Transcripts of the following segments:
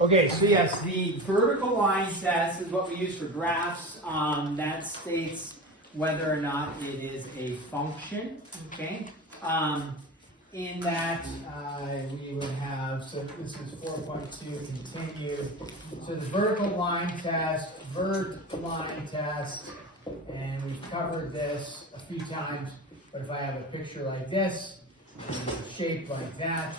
Okay, so yes, the vertical line test is what we use for graphs. That states whether or not it is a function, okay? In that, we would have, so this is 4.2, continue. So the vertical line test, and we've covered this a few times, but if I have a picture like this, a shape like that,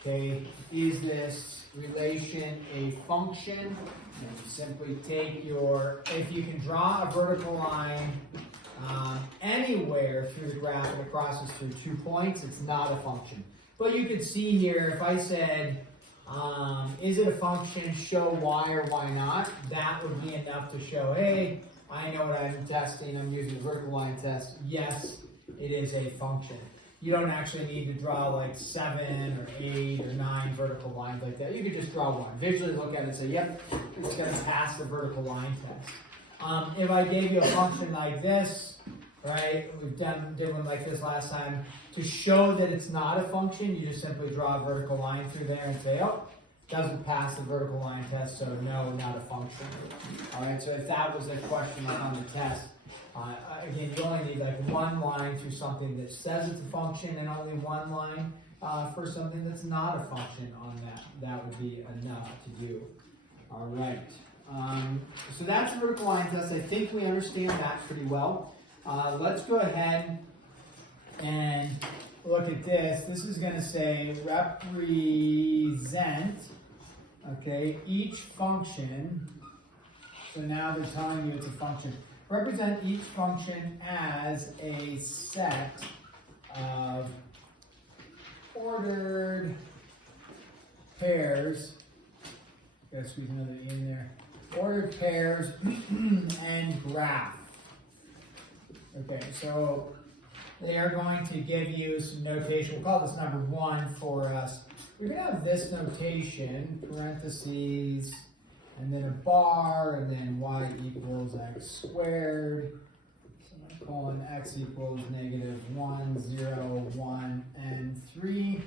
okay, is this relation a function? And you simply take your, if you can draw a vertical line anywhere through the graph and it crosses through 2 points, it's not a function. But you could see here, if I said, is it a function, show why or why not, that would be enough to show, hey, I know what I'm testing, I'm using a vertical line test, yes, it is a function. You don't actually need to draw like 7 or 8 or 9 vertical lines like that. You could just draw one. Visually look at it and say, yep, it's going to pass the vertical line test. If I gave you a function like this, right, did one like this last time, to show that it's not a function, you just simply draw a vertical line through there and say, oh, doesn't pass the vertical line test, so no, not a function. All right, so if that was a question on the test, again, you only need like one line through something that says it's a function and only one line for something that's not a function on that. That would be enough to do. All right. So that's the vertical line test. I think we understand that pretty well. Let's go ahead and look at this. This is going to say represent, okay, each function. So now they're telling you it's a function. Represent each function as a set of ordered pairs. Gotta squeeze another E in there. Ordered pairs and graph. Okay, so they are going to give you some notation. We'll call this number 1 for us. We're going to have this notation, parentheses, and then a bar, and then y equals x squared. Semicolon, x equals -1, 0, 1, and 3.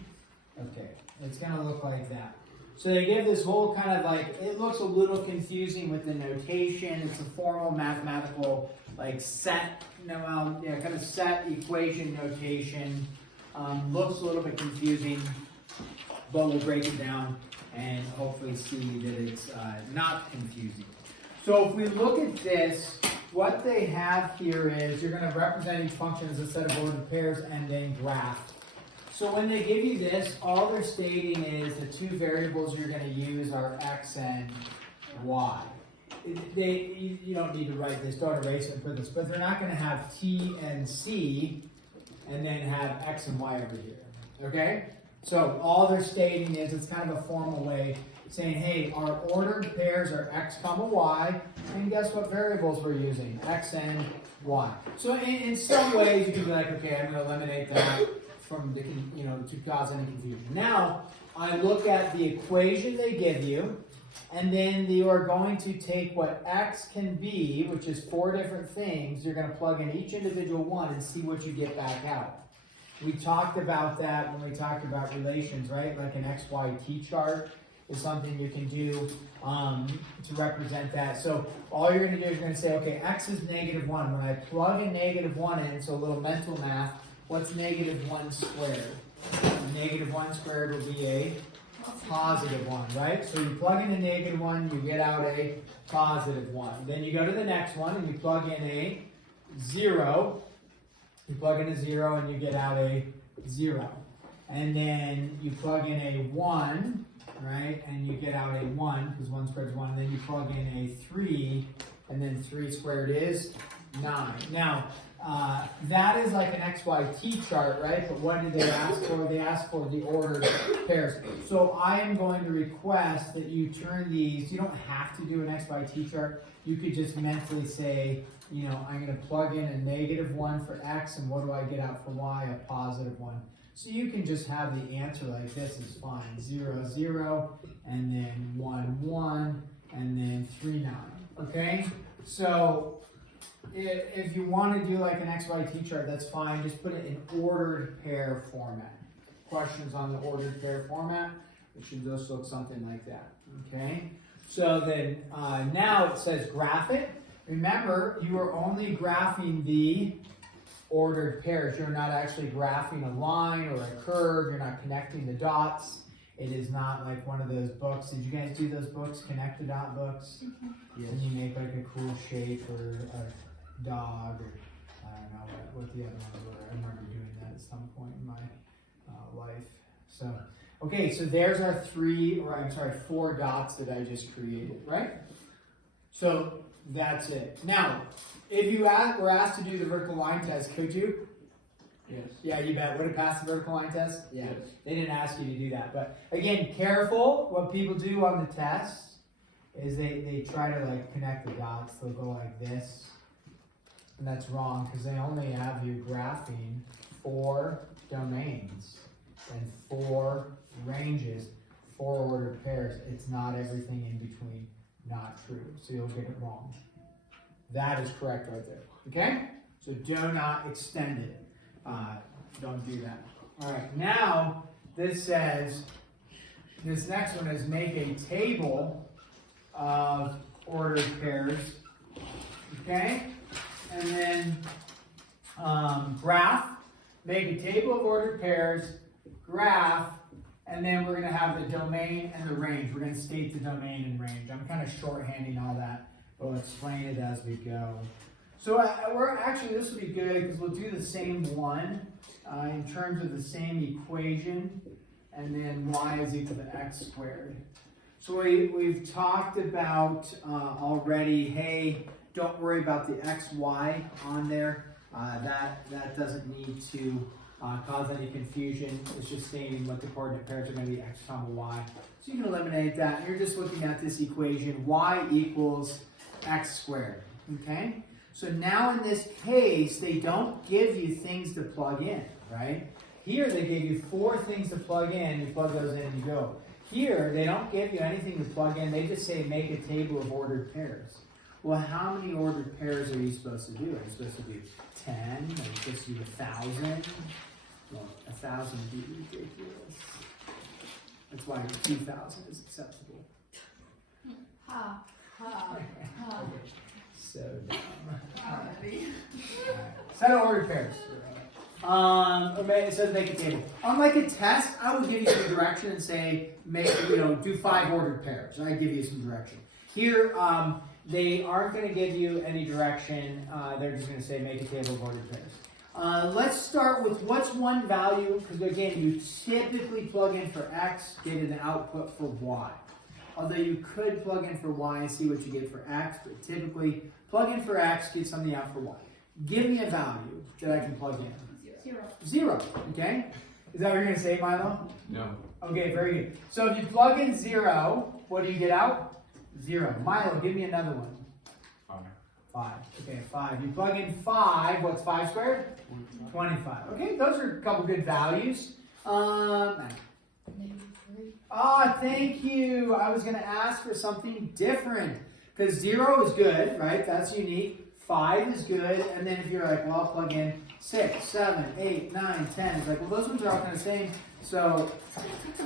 Okay, it's going to look like that. So they give this whole kind of like, it looks a little confusing with the notation. It's a formal mathematical like set, kind of set equation notation. Looks a little bit confusing, but we'll break it down and hopefully see that it's not confusing. So if we look at this, what they have here is you're going to represent each function as a set of ordered pairs and then graph. So when they give you this, all they're stating is the two variables you're going to use are x and y. You don't need to write this, don't erase it for this, but they're not going to have t and c and then have x and y over here, okay? So all they're stating is it's kind of a formal way saying, hey, our ordered pairs are x comma y, and guess what variables we're using? X and y. So in some ways you could be like, okay, I'm going to eliminate that from the, to cause any confusion. Now, I look at the equation they give you, and then you are going to take what x can be, which is 4 different things. You're going to plug in each individual one and see what you get back out. We talked about that when we talked about relations, right? Like an XYT chart is something you can do to represent that. So all you're going to do is you're going to say, okay, x is -1. When I plug a -1 in, so a little mental math, what's -1 squared? -1 squared will be a +1, right? So you plug in a -1, you get out a +1. Then you go to the next one and you plug in a 0. You plug in a 0 and you get out a 0. And then you plug in a 1, right? And you get out a 1, because 1 squared is 1. And then you plug in a 3, and then 3 squared is 9. Now, that is like an XYT chart, right? But what did they ask for? They asked for the ordered pairs. So I am going to request that you turn these, you don't have to do an XYT chart. You could just mentally say, I'm going to plug in a -1 for x, and what do I get out for y? A +1. So you can just have the answer like this is fine. 0, 0, and then 1, 1, and then 3, 9. Okay? So if you want to do like an XYT chart, that's fine. Just put it in ordered pair format. Questions on the ordered pair format? It should just look something like that, okay? So then now it says graph it. Remember, you are only graphing the ordered pairs. You're not actually graphing a line or a curve. You're not connecting the dots. It is not like one of those books. Did you guys do those books, connect the dot books? Yes. And you make like a cool shape or a dog or I don't know what the other ones were. I remember doing that at some point in my life. So, okay, so there's our 4 dots that I just created, right? So that's it. Now, if you were asked to do the vertical line test, could you? Yes. Yeah, you bet. Would it pass the vertical line test? Yeah. Yes. They didn't ask you to do that. But again, careful. What people do on the test is they try to like connect the dots. They'll go like this. And that's wrong because they only have you graphing 4 domains and 4 ranges, 4 ordered pairs. It's not everything in between. Not true. So you'll get it wrong. That is correct right there. Okay? So do not extend it. Don't do that. All right. Now this says, this next one is make a table of ordered pairs. Okay? And then graph, make a table of ordered pairs, graph, and then we're going to have the domain and the range. We're going to state the domain and range. I'm kind of shorthanding all that, but we'll explain it as we go. So this will be good because we'll do the same one in terms of the same equation, and then y is equal to x squared. So we've talked about already, hey, don't worry about the x, y on there. That doesn't need to cause any confusion. It's just stating what the coordinate pairs are going to be, x, comma, y. So you can eliminate that. You're just looking at this equation, y equals x squared, okay? So now in this case, they don't give you things to plug in, right? Here they give you 4 things to plug in. You plug those in and you go. Here, they don't give you anything to plug in. They just say make a table of ordered pairs. Well, how many ordered pairs are you supposed to do? Are you supposed to do 10? Are you supposed to do 1,000? Well, 1,000 would be ridiculous. That's why 2,000 is acceptable. Ha, ha, ha. So dumb. Set of ordered pairs. It says make a table. On like a test, I would give you some direction and say, do 5 ordered pairs. And I'd give you some direction. Here, they aren't going to give you any direction. They're just going to say make a table of ordered pairs. Let's start with what's one value, because again, you typically plug in for x, get an output for y. Although you could plug in for y and see what you get for x, but typically plug in for x, get something out for y. Give me a value that I can plug in. 0, okay? Is that what you're going to say, Milo? No. Okay, very good. So if you plug in 0, what do you get out? 0. Milo, give me another one. 5. Okay, 5. You plug in 5, what's 5 squared? 25. Okay, those are a couple good values. Thank you. I was going to ask for something different. Because 0 is good, right? That's unique. 5 is good. And then if you're like, well, I'll plug in 6, 7, 8, 9, 10. It's like, well, those ones are all kind of the same. So,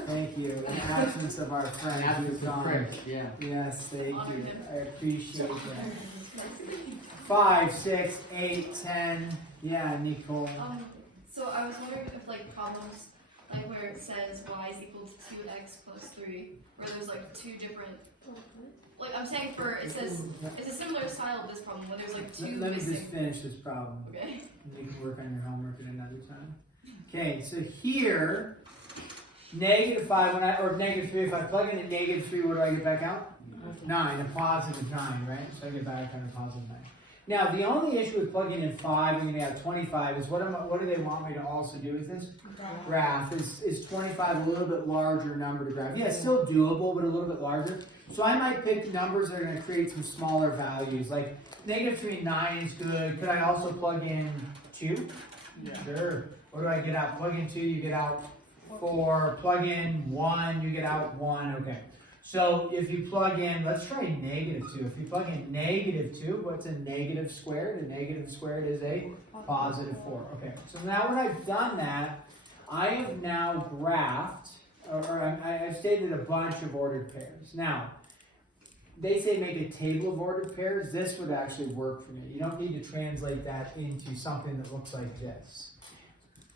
thank you. In absence of our friend who's gone. Yeah. Yes, thank you. I appreciate that. 5, 6, 8, 10. Yeah, Nicole. So I was wondering if like problems like where it says y is equal to 2x plus 3, where there's like 2 different, like I'm saying it says, it's a similar style of this problem where there's like 2 Let me missing. just finish this problem. Okay. You can work on your homework at another time. Okay, so here, -5 or -3, if I plug in a -3, what do I get back out? 9, a positive 9, right? So I get back on a positive 9. Now, the only issue with plugging in 5 and you have 25 is what do they want me to also do with this? Graph. Is 25 a little bit larger number to graph? Yeah, it's still doable, but a little bit larger. So I might pick numbers that are going to create some smaller values. Like -3 and 9 is good. Could I also plug in 2? Yeah. Sure. What do I get out? Plug in 2, you get out 4. Plug in 1, you get out 1. Okay. So if you plug in, let's try -2. If you plug in -2, what's a negative squared? A negative squared is a positive 4. Okay, so now when I've done that, I have now graphed I've stated a bunch of ordered pairs. Now, they say make a table of ordered pairs. This would actually work for me. You don't need to translate that into something that looks like this.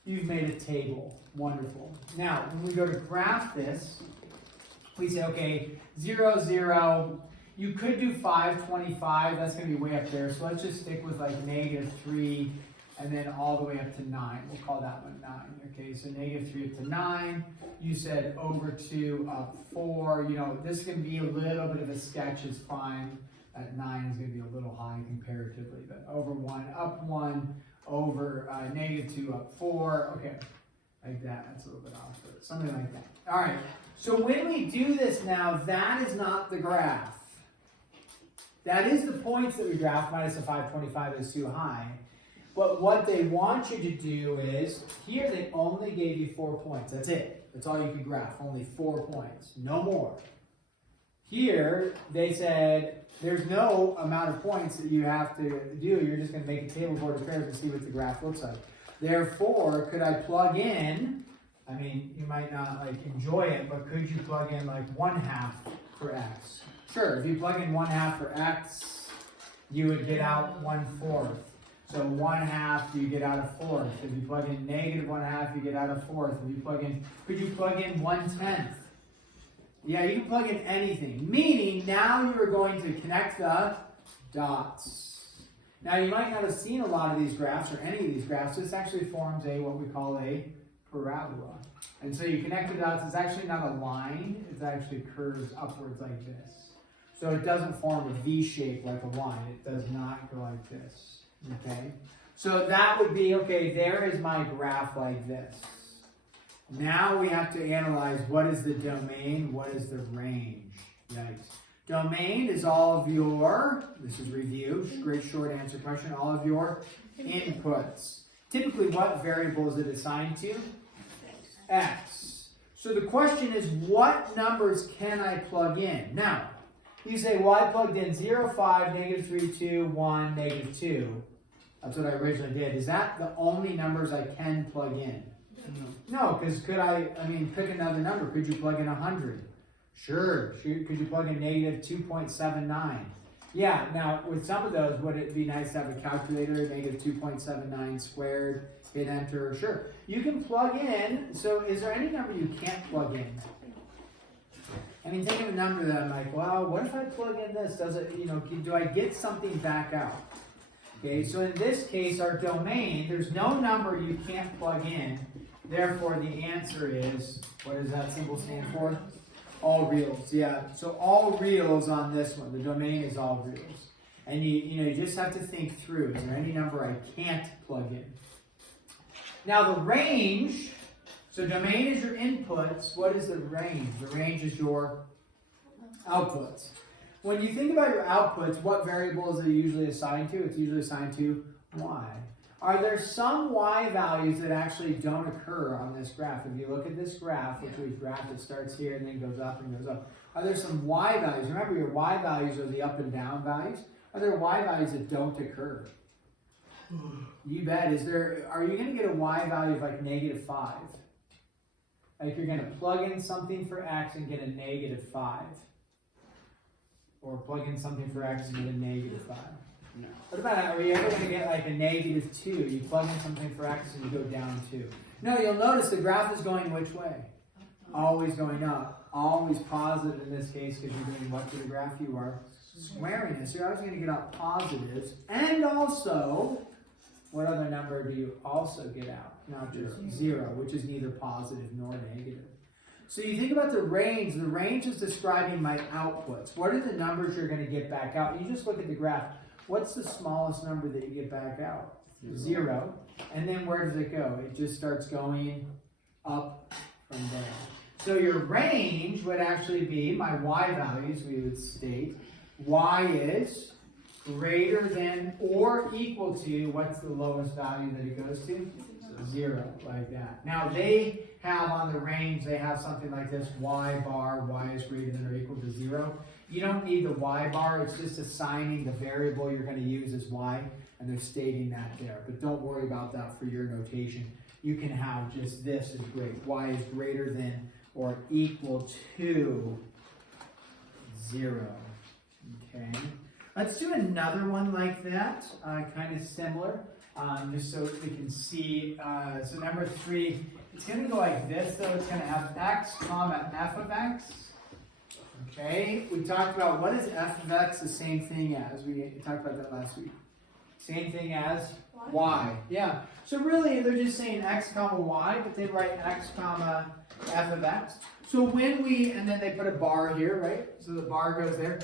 You've made a table. Wonderful. Now, when we go to graph this, we say, okay, 0, 0. You could do 5, 25. That's going to be way up there. So let's just stick with like -3 and then all the way up to 9. We'll call that one 9. Okay, so -3 up to 9. You said over 2, up 4. You know, this is going to be a little bit of a sketch is fine. At 9 is going to be a little high comparatively. But over 1, up 1, over -2, up 4. Okay, like that. That's a little bit off, but something like that. All right, so when we do this now, that is not the graph. That is the points that we graph, minus the 525 is too high. But what they want you to do is, here they only gave you 4 points. That's it. That's all you could graph, only 4 points, no more. Here, they said, there's no amount of points that you have to do. You're just going to make a table of ordered pairs and see what the graph looks like. Therefore, could I plug in, I mean, you might not like enjoy it, but could you plug in like 1/2 for x? Sure, if you plug in 1/2 for x, you would get out 1/4. So 1/2, you get out a 4th. If you plug in -1/2, you get out a 4th. If you plug in, could you plug in 1/10? Yeah, you can plug in anything. Meaning, now you are going to connect the dots. Now, you might not have seen a lot of these graphs or any of these graphs. This actually forms what we call a parabola. And so you connect the dots. It's actually not a line. It actually curves upwards like this. So it doesn't form a V shape like a line. It does not go like this. Okay? So that would be, okay, there is my graph like this. Now we have to analyze what is the domain, what is the range. Yikes. Domain is all of your, this is review, great short answer question, all of your inputs. Typically, what variable is it assigned to? X. So the question is, what numbers can I plug in? Now, you say, well, I plugged in 0, 5, -3, 2, 1, -2. That's what I originally did. Is that the only numbers I can plug in? No, because pick another number. Could you plug in 100? Sure. Could you plug in -2.79? Yeah, now with some of those, would it be nice to have a calculator, -2.79 squared, hit enter? Sure. You can plug in, so is there any number you can't plug in? I mean, think of a number that I'm like, well, what if I plug in this? Does it, do I get something back out? Okay, so in this case, our domain, there's no number you can't plug in. Therefore, the answer is, what does that symbol stand for? All reals, yeah. So all reals on this one. The domain is all reals. And you just have to think through, is there any number I can't plug in? Now the range, so domain is your inputs. What is the range? The range is your outputs. When you think about your outputs, what variables are you usually assigned to? It's usually assigned to y. Are there some y values that actually don't occur on this graph? If you look at this graph, which we've graphed, it starts here and then goes up and goes up. Are there some y values? Remember, your y values are the up and down values. Are there y values that don't occur? You bet. Are you going to get a y value of like -5? Like you're going to plug in something for x and get a -5. Or plug in something for x and get a -5. No. What about, are you ever going to get like a -2? You plug in something for x and you go down 2. No, you'll notice the graph is going which way? Always going up. Always positive in this case because you're doing what to the graph? You are squaring it. So you're always going to get out positives. And also, what other number do you also get out? Not just 0, which is neither positive nor negative. So you think about the range. The range is describing my outputs. What are the numbers you're going to get back out? You just look at the graph. What's the smallest number that you get back out? 0. And then where does it go? It just starts going up from there. So your range would actually be my y values, we would state. Y is greater than or equal to, what's the lowest value that it goes to? 0, like that. Now they have on the range, they have something like this, y bar, y is greater than or equal to 0. You don't need the y bar, it's just assigning the variable you're going to use as y, and they're stating that there. But don't worry about that for your notation. You can have just this is great, y is greater than or equal to 0. Okay. Let's do another one like that, kind of similar, just so we can see. So number 3, it's going to go like this, though. It's going to have x comma f of x. Okay, we talked about what is f of x the same thing as? We talked about that last week. Same thing as y. Yeah, so really they're just saying x comma y, but they write x comma f of x. So when we, and then they put a bar here, right? So the bar goes there.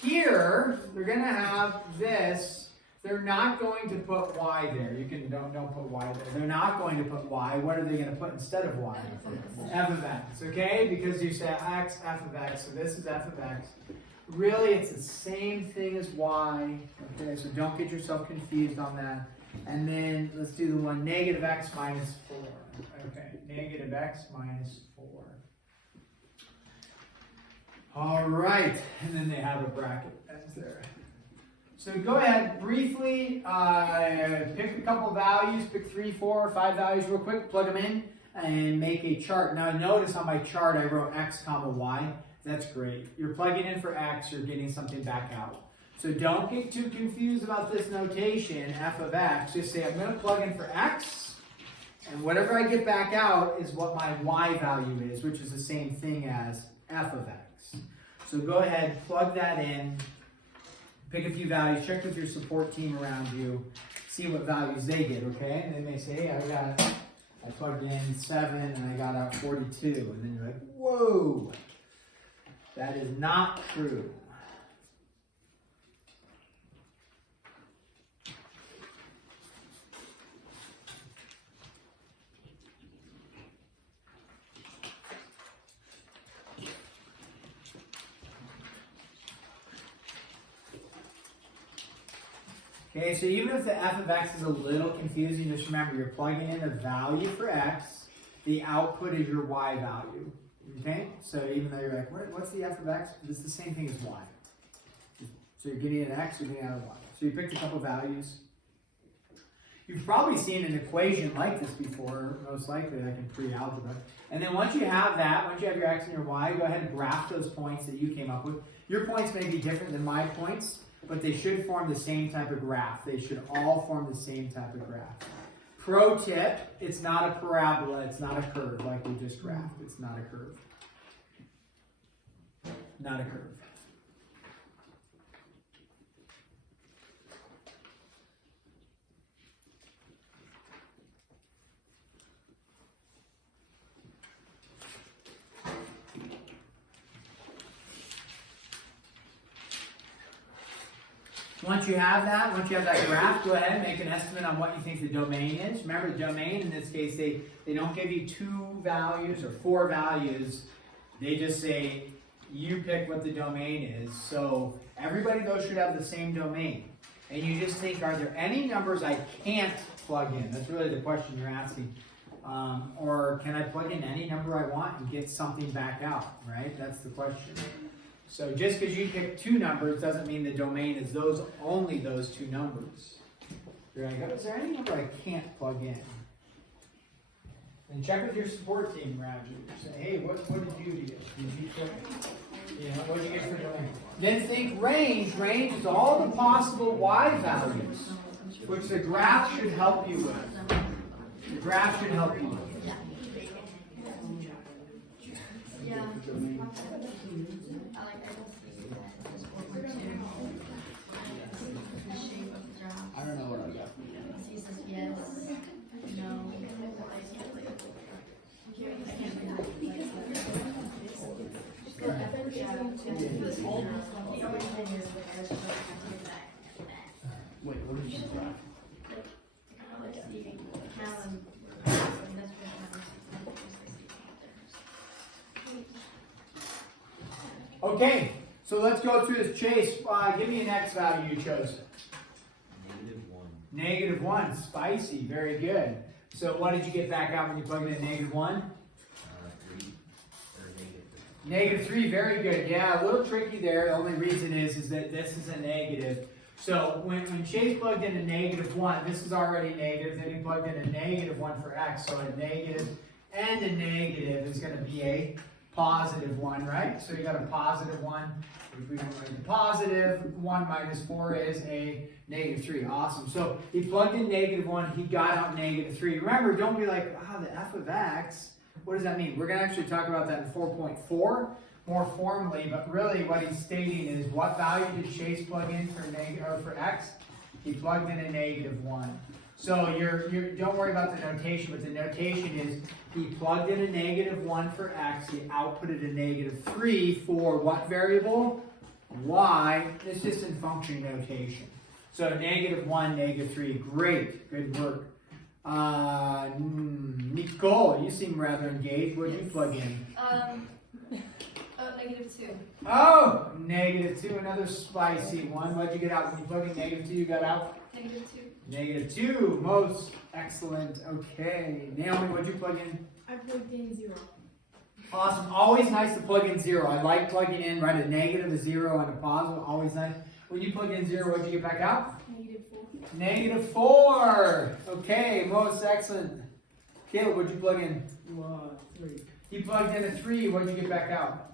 Here, they're going to have this. They're not going to put y there. You can don't put y there. They're not going to put y. What are they going to put instead of y? F of x, okay? Because you say x, f of x. So this is f of x. Really, it's the same thing as y. Okay, so don't get yourself confused on that. And then let's do the one negative x minus 4. Okay, negative x minus 4. All right, and then they have a bracket that's there. So go ahead, briefly pick a couple values, pick 3, 4, 5 values real quick, plug them in, and make a chart. Now notice on my chart I wrote x comma y. That's great. You're plugging in for x, you're getting something back out. So don't get too confused about this notation, f of x. Just say I'm going to plug in for x, and whatever I get back out is what my y value is, which is the same thing as f of x. So go ahead, plug that in, pick a few values, check with your support team around you, see what values they get, okay? And they may say, hey, I plugged in 7 and I got out 42. And then you're like, whoa, that is not true. Okay, so even if the f of x is a little confusing, just remember you're plugging in a value for x. The output is your y value. Okay, so even though you're like, what's the f of x? It's the same thing as y. So you're getting an x, you're getting out a y. So you picked a couple values. You've probably seen an equation like this before, most likely, like in pre-algebra. And then once you have that, once you have your x and your y, go ahead and graph those points that you came up with. Your points may be different than my points, but they should form the same type of graph. They should all form the same type of graph. Pro tip, it's not a parabola, it's not a curve like we just graphed. It's not a curve. Not a curve. Once you have that graph, go ahead and make an estimate on what you think the domain is. Remember, the domain, in this case, they don't give you 2 values or 4 values. They just say, you pick what the domain is. So everybody, though, should have the same domain. And you just think, are there any numbers I can't plug in? That's really the question you're asking. Or can I plug in any number I want and get something back out, right? That's the question. So just because you pick 2 numbers doesn't mean the domain is only those 2 numbers. You're like, is there any number I can't plug in? And check with your support team around you. Say, hey, what did you get? Did you pick? What did you get for domain? Then think range. Range is all the possible y values, which the graph should help you with. The graph should help you with. Yeah. I don't know what I got. He says yes, no. Wait, what did you graph? Okay, so let's go through this. Chase, give me an x value you chose. -1. -1, spicy, very good. So what did you get back out when you plugged in -1? 3 or -3, very good. Yeah, a little tricky there. The only reason is that this is a negative. So when Chase plugged in a -1, this is already negative. Then he plugged in a -1 for x. So a negative and a negative is going to be a positive 1, right? So you got a positive 1, which we can write the positive 1 minus 4 is a negative 3. Awesome. So he plugged in negative 1, he got out negative 3. Remember, don't be like, wow, the f of x, what does that mean? We're going to actually talk about that in 4.4 more formally, but really what he's stating is what value did Chase plug in for x? He plugged in a negative 1. So don't worry about the notation, but the notation is he plugged in a negative 1 for x, he outputted a negative 3 for what variable? Y. It's just in function notation. So negative 1, negative 3. Great. Good work. Nicole, you seem rather engaged. What did you plug in? Negative 2. Oh, negative 2. Another spicy one. What did you get out? When you plug in negative 2, you got out? Negative 2. Negative 2. Most excellent. Okay. Naomi, what did you plug in? I plugged in 0. Awesome. Always nice to plug in 0. I like plugging in, right? A negative, a 0, and a positive. Always nice. When you plug in 0, what did you get back out? Negative 4. Negative 4. Okay, most excellent. Caleb, what did you plug in? 3. You plugged in a 3. What did you get back out?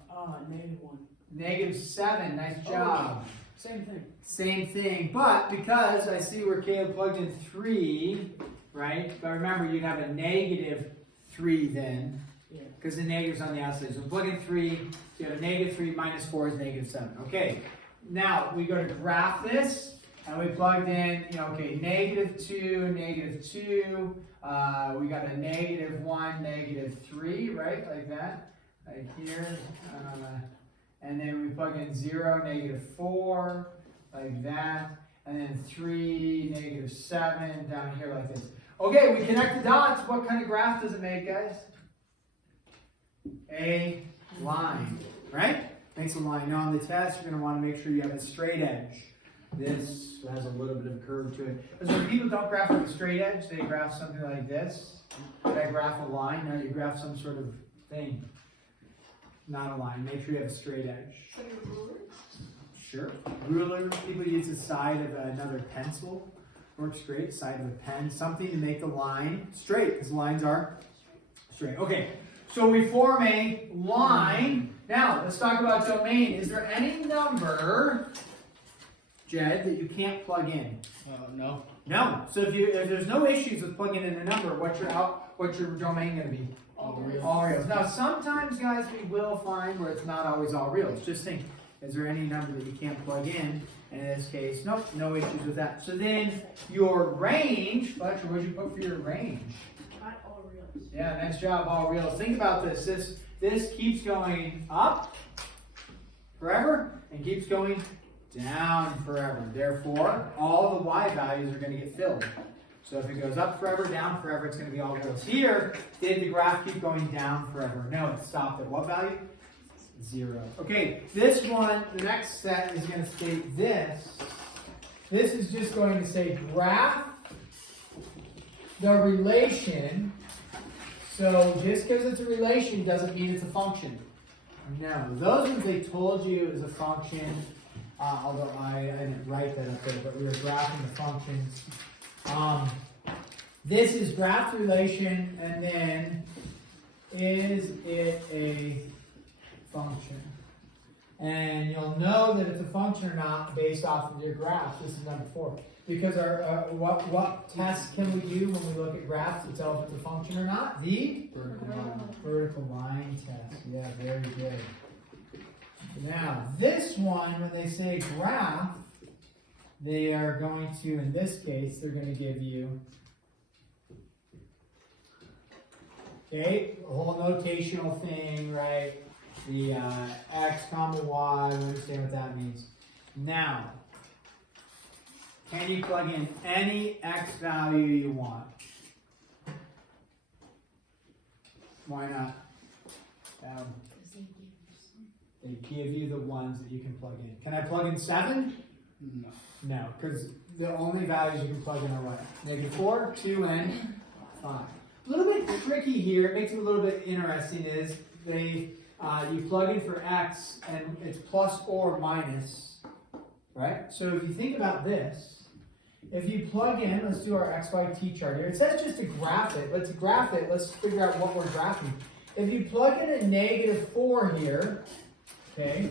Negative 1. Negative 7. Nice job. Same thing. Same thing. But because I see where Caleb plugged in 3, right? But remember, you'd have a negative 3 then. Yeah. Because the negative's on the outside. So plug in 3. So you have a negative 3 minus 4 is negative 7. Okay. Now we go to graph this. And we plugged in, okay, negative 2, negative 2. We got a negative 1, negative 3, right? Like that. Right here. And then we plug in 0, negative 4. Like that. And then 3, negative 7. Down here like this. Okay, we connect the dots. What kind of graph does it make, guys? A line, right? Makes a line. Now on the test, you're going to want to make sure you have a straight edge. This has a little bit of a curve to it. Because when people don't graph with a straight edge, they graph something like this. Did I graph a line? No, you graph some sort of thing. Not a line. Make sure you have a straight edge. Like a ruler? Sure. Ruler, people use the side of another pencil. Works great. Side of a pen. Something to make the line straight, because lines are straight. Okay, so we form a line. Now, let's talk about domain. Is there any number, Jed, that you can't plug in? No. No. So if there's no issues with plugging in a number, what's your domain going to be? All reals. All reals. Now, sometimes, guys, we will find where it's not always all reals. Just think, is there any number that you can't plug in? And in this case, nope, no issues with that. So then your range, Fletcher, what did you put for your range? Not all reals. Yeah, nice job, all reals. Think about this. This keeps going up forever and keeps going down forever. Therefore, all the y values are going to get filled. So if it goes up forever, down forever, it's going to be all reals. Here, did the graph keep going down forever? No, it stopped at what value? 0. Okay, this one, the next set is going to state this. This is just going to say graph the relation. So just because it's a relation doesn't mean it's a function. No, those ones they told you is a function. Although I didn't write that up there, but we were graphing the functions. This is graph relation, and then is it a function? And you'll know that it's a function or not based off of your graph. This is number 4. Because our what test can we do when we look at graphs to tell if it's a function or not? The vertical line test. Yeah, very good. Now, this one, when they say graph, they are going to, in this case, they're going to give you, okay, a whole notational thing, right? The x comma y, we understand what that means. Now, can you plug in any x value you want? Why not? They give you the ones that you can plug in. Can I plug in 7? No. No, because the only values you can plug in are what? -4, 2, and 5. A little bit tricky here, it makes it a little bit interesting, is you plug in for x and it's plus or minus, right? So if you think about this, if you plug in, let's do our x, y, t chart here. It says just to graph it. Let's graph it. Let's figure out what we're graphing. if you plug in a -4 here, okay,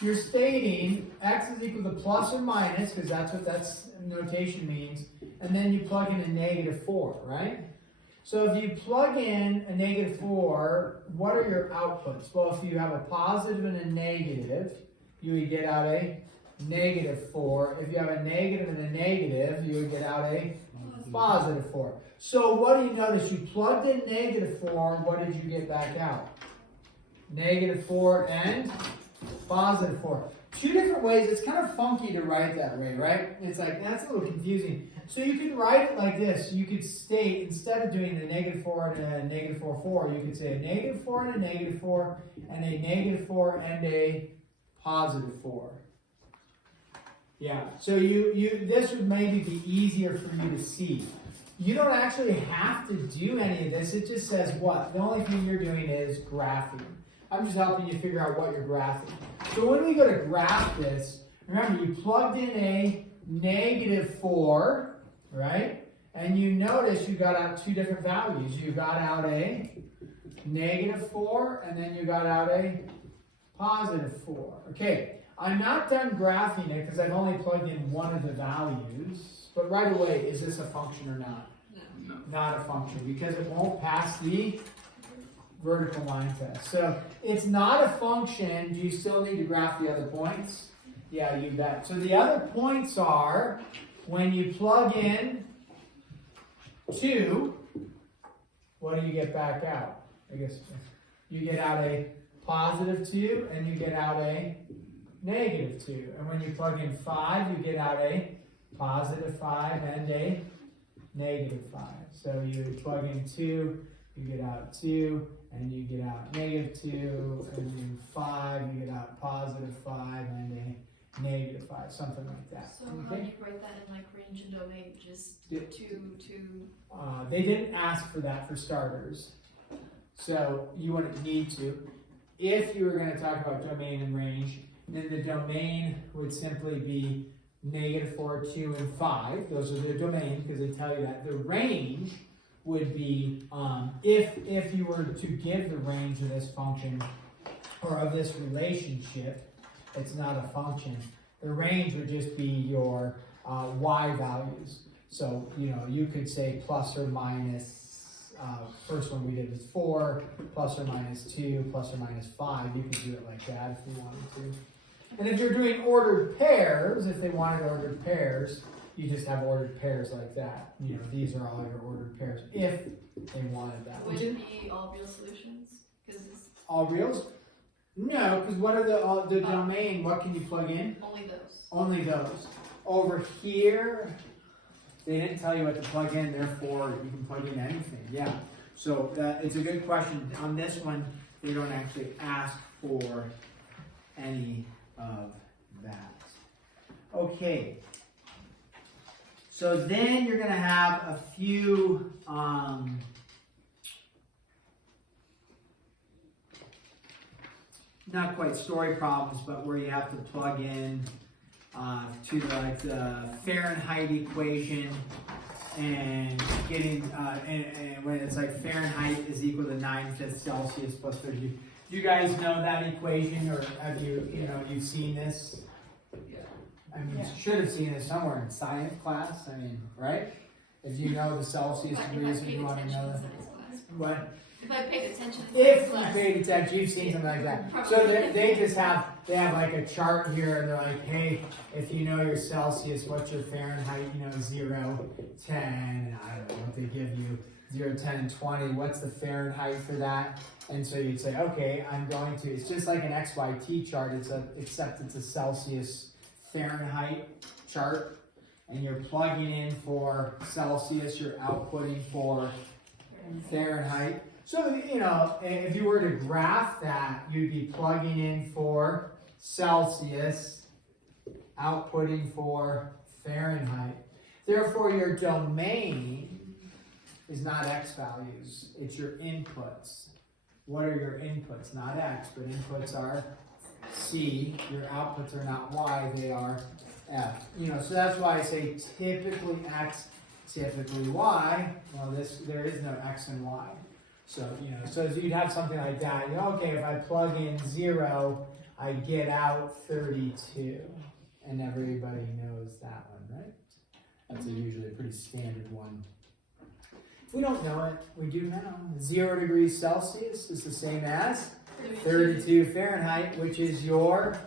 you're stating x is equal to plus or minus, because that's what that's notation means, and then you plug in a -4, right? So if you plug in a -4, what are your outputs? Well, if you have a positive and a negative, you would get out a -4. If you have a negative and a negative, you would get out a +4. So what do you notice? You plugged in -4, what did you get back out? -4 and +4. Two different ways. It's kind of funky to write that way, right? It's like, that's a little confusing. So you could write it like this. You could state, instead of doing a -4 and a -4, you could say a -4 and a -4 and a -4 and a +4. Yeah, so this would maybe be easier for you to see. You don't actually have to do any of this. It just says what? The only thing you're doing is graphing. I'm just helping you figure out what you're graphing. So when we go to graph this, remember you plugged in a -4, right? And you notice you got out two different values. You got out a -4 and then you got out a +4. Okay. I'm not done graphing it because I've only plugged in one of the values. But right away, is this a function or not? No. Not a function because it won't pass the vertical line test. So it's not a function. Do you still need to graph the other points? Yeah, you bet. So the other points are when you plug in 2, what do you get back out? I guess you get out a +2 and you get out a -2. And when you plug in 5, you get out a +5 and a -5. So you plug in 2, you get out 2, and you get out -2, and then 5, you get out +5 and a -5, something like that. So how do you write that in like range and domain? Just Yeah. 2. They didn't ask for that for starters, so you wouldn't need to. If you were going to talk about domain and range, then the domain would simply be -4, 2, and 5. Those are the domain because they tell you that. The range would be, if you were to give the range of this function or of this relationship, it's not a function. The range would just be your y values. So, you could say plus or minus, first one we did was 4, plus or minus 2, plus or minus 5. You could do it like that if you wanted to. And if you're doing ordered pairs, if they wanted ordered pairs, you just have ordered pairs like that. These are all your ordered pairs if they wanted that. Would it be all real solutions? Because it's All reals? No, because what are the domain? What can you plug in? only those. Only those. Over here, they didn't tell you what to plug in, therefore you can plug in anything. Yeah. So it's a good question. On this one, they don't actually ask for any of that. Okay. So then you're going to have a few not quite story problems, but where you have to plug in to the Fahrenheit equation and getting and when it's like Fahrenheit is equal to 9/5 Celsius plus 30. Do you guys know that equation, or have you've seen this? Yeah. I mean, you should have seen it somewhere in science class. I mean, right? If you know the Celsius degrees, and you want to know that. What? If I paid attention in If you class. paid attention, you've seen something like that. So they just have like a chart here, and they're like, hey, if you know your Celsius, what's your Fahrenheit? 0, 10, and I don't know what they give you, 0, 10, and 20. What's the Fahrenheit for that? And so you'd say, okay, I'm going to. It's just like an XYT chart. Except it's a Celsius Fahrenheit chart, and you're plugging in for Celsius. You're outputting for Fahrenheit. So, if you were to graph that, you'd be plugging in for Celsius, outputting for Fahrenheit. Therefore, your domain is not X values, it's your inputs. What are your inputs? Not X, but inputs are C. Your outputs are not Y, they are F. So that's why I say typically X, typically Y. Well, there is no X and Y. So, so you'd have something like that. Okay, if I plug in 0, I get out 32. And everybody knows that one, right? That's usually a pretty standard one. If we don't know it, we do now. 0 degrees Celsius is the same as 32 Fahrenheit, which is your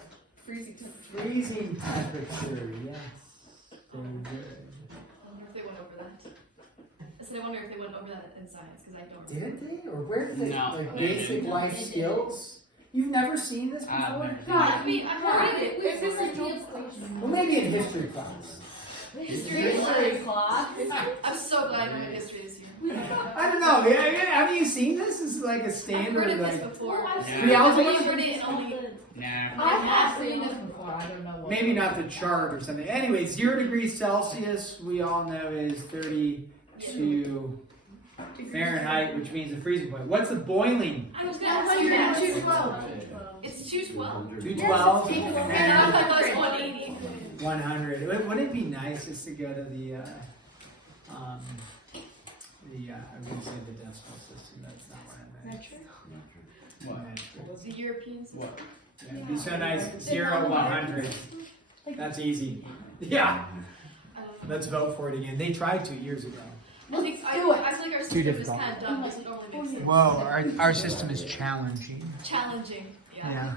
freezing temperature. Yes. Very good. I wonder if they went over that. I said I wonder if they went over that in science because I don't. Didn't they? Or where did they? No, Like they basic didn't. life skills? You've never seen this before? never No, I mean I've heard it. Is this a field question? Well, maybe in history class. History class. I'm so glad I know my history this year. I don't know. Have you seen this? This is like a I've standard. heard of this Like, before. Yeah. Pre-algebra? I've heard it only. Nah. I have seen this before. I don't know what. maybe not the chart or something. Anyway, 0 degrees Celsius, we all know is 32 Fahrenheit, which means the freezing point. What's the boiling? I was gonna ask you that. 212. It's 212. 212 And I and thought it was 180. 100. Wouldn't it be nice just to go to the I was gonna say the decimal system. That's not what I meant. What? The Europeans. What? Yeah, it'd be so nice. 0, 100. That's easy. Yeah. Let's vote for it again. They tried 2 years ago. I feel like our system is difficult. kind of dumb. Doesn't normally make sense. Whoa, our system is challenging. Challenging. Yeah.